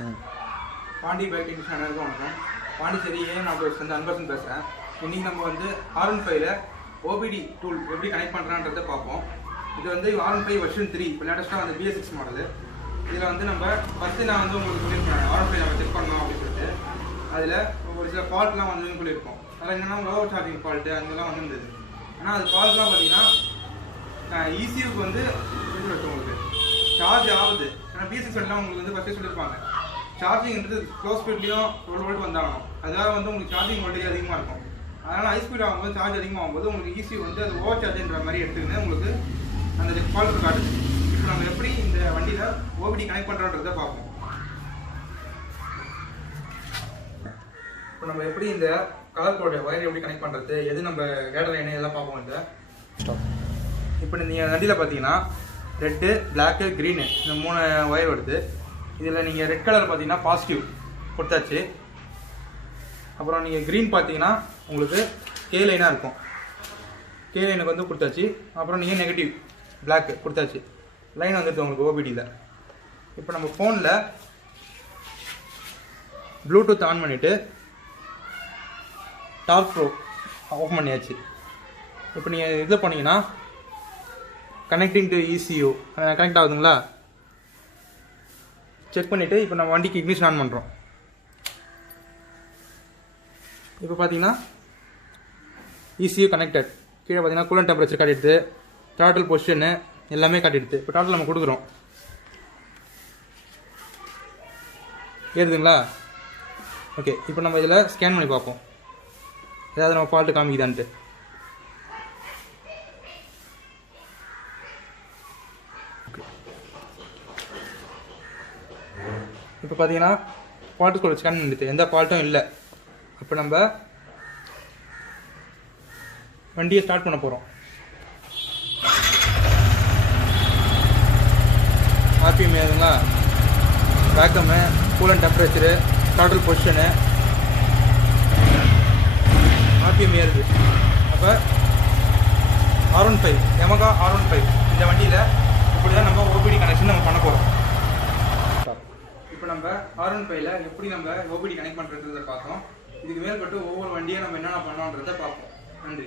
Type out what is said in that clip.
Pandi bike technician அனைவருக்கும் வணக்கம். Pondicherry AN Anbarasan பேசுகிறேன். இன்றைக்கி நம்ம R15ல் OBD டூல் எப்படி கனெக்ட் பண்ணுறான்றதை பார்ப்போம். இது R15 வெர்ஷன் 3 இப்போ லேட்டஸ்ட்டாக BS6 மாடலு. இதில் நம்ம ஃபஸ்ட்டு நான் உங்களுக்கு சொல்லியிருப்பேன் R15 நம்ம செக் பண்ணலாம் அப்படின்னு சொல்லிட்டு. அதில் ஒரு சில ஃபால்ட்லாம் சொல்லியிருக்கோம். அதில் என்னென்னா ஓவர் சார்ஜிங் ஃபால்ட்டு அங்கெல்லாம் இருந்தது. ஆனால் அது ஃபால்ட்லாம் பார்த்தீங்கன்னா ECUக்கு உங்களுக்கு சார்ஜ் ஆகுது. ஏன்னா BS6 எல்லாம் உங்களுக்கு ஃபஸ்ட்டே சொல்லியிருப்பாங்க. சார்ஜிங்கிறது ஸ்லோ ஸ்பீட்லேயும் 12 வோல்ட் வந்தாகணும். அதனால் உங்களுக்கு சார்ஜிங் வோல்டேஜ் அதிகமாக இருக்கும். அதனால் ஹை ஸ்பீட் ஆகும்போது சார்ஜ் அதிகமாகும்போது உங்களுக்கு ECU அது ஓவர் சார்ஜ்ன்ற மாதிரி எடுத்துக்கின்னு உங்களுக்கு அந்த ஃபால்ட் காட்டுது. இப்போ நம்ம எப்படி இந்த வண்டியில் OBD கனெக்ட் பண்ணுறோன்றதை பார்ப்போம். இப்போ நம்ம எப்படி இந்த கலர் கோட ஒயர் எப்படி கனெக்ட் பண்ணுறது, எது நம்ம கேடர் லைன் இதெல்லாம் பார்ப்போம். இந்த இப்போ நீங்கள் வண்டியில் பார்த்தீங்கன்னா ரெட்டு, பிளாக்கு, க்ரீனு இந்த 3 ஒயர் வருது. இதில் நீங்கள் ரெட் கலர் பார்த்தீங்கன்னா பாசிட்டிவ் கொடுத்தாச்சு. அப்புறம் நீங்கள் க்ரீன் பார்த்தீங்கன்னா உங்களுக்கு கே லைனாக இருக்கும். கே லைனுக்கு கொடுத்தாச்சு. அப்புறம் நீங்கள் நெகட்டிவ் பிளாக் கொடுத்தாச்சு. லைன் வந்துடுது உங்களுக்கு OBDயில். இப்போ நம்ம ஃபோனில் ப்ளூடூத் ஆன் பண்ணிவிட்டு டார்க் ப்ரோ ஓப்பன் பண்ணியாச்சு. இப்போ நீங்கள் இது பண்ணிங்கன்னா கனெக்டிங் டு ECU கனெக்ட் ஆகுதுங்களா செக் பண்ணிவிட்டு இப்போ நம்ம வண்டிக்கு இக்னிஷன் ஆன் பண்ணுறோம். இப்போ பார்த்தீங்கன்னா ECU கனெக்டட். கீழே பார்த்தீங்கன்னா கூலன் டெம்பரேச்சர் காட்டிடுது, த்ராட்டில் பொசிஷனு எல்லாமே காட்டிடுது. இப்போ டாட்டில் நம்ம கொடுக்குறோம். ஏறுதுங்களா? ஓகே. இப்போ நம்ம இதில் ஸ்கேன் பண்ணி பார்ப்போம் ஏதாவது நம்ம ஃபால்ட்டு காமிக்குதான்ட்டு. இப்போ பார்த்தீங்கன்னா ஃபால்ட்டு ஸ்கோர் ஸ்கேன் பண்ணிடுது, எந்த ஃபால்ட்டும் இல்லை. இப்போ நம்ம வண்டியை ஸ்டார்ட் பண்ண போகிறோம். RPM ஏதுங்களா, vacuum, coolant temperature, throttle position, RPM ஏறுது. அப்போ R15 Yamaha R15 இந்த வண்டியில் இப்படி தான் நம்ம OBD கனெக்ஷன் நம்ம பண்ண போகிறோம். இப்போ நம்ம R15ல் எப்படி நம்ம OBD கனெக்ட் பண்ணுறதுன்றதை பார்த்தோம். இதுக்கு மேற்பட்டு ஒவ்வொரு வண்டியை நம்ம என்னென்ன பண்ணோன்றதை பார்ப்போம். நன்றி.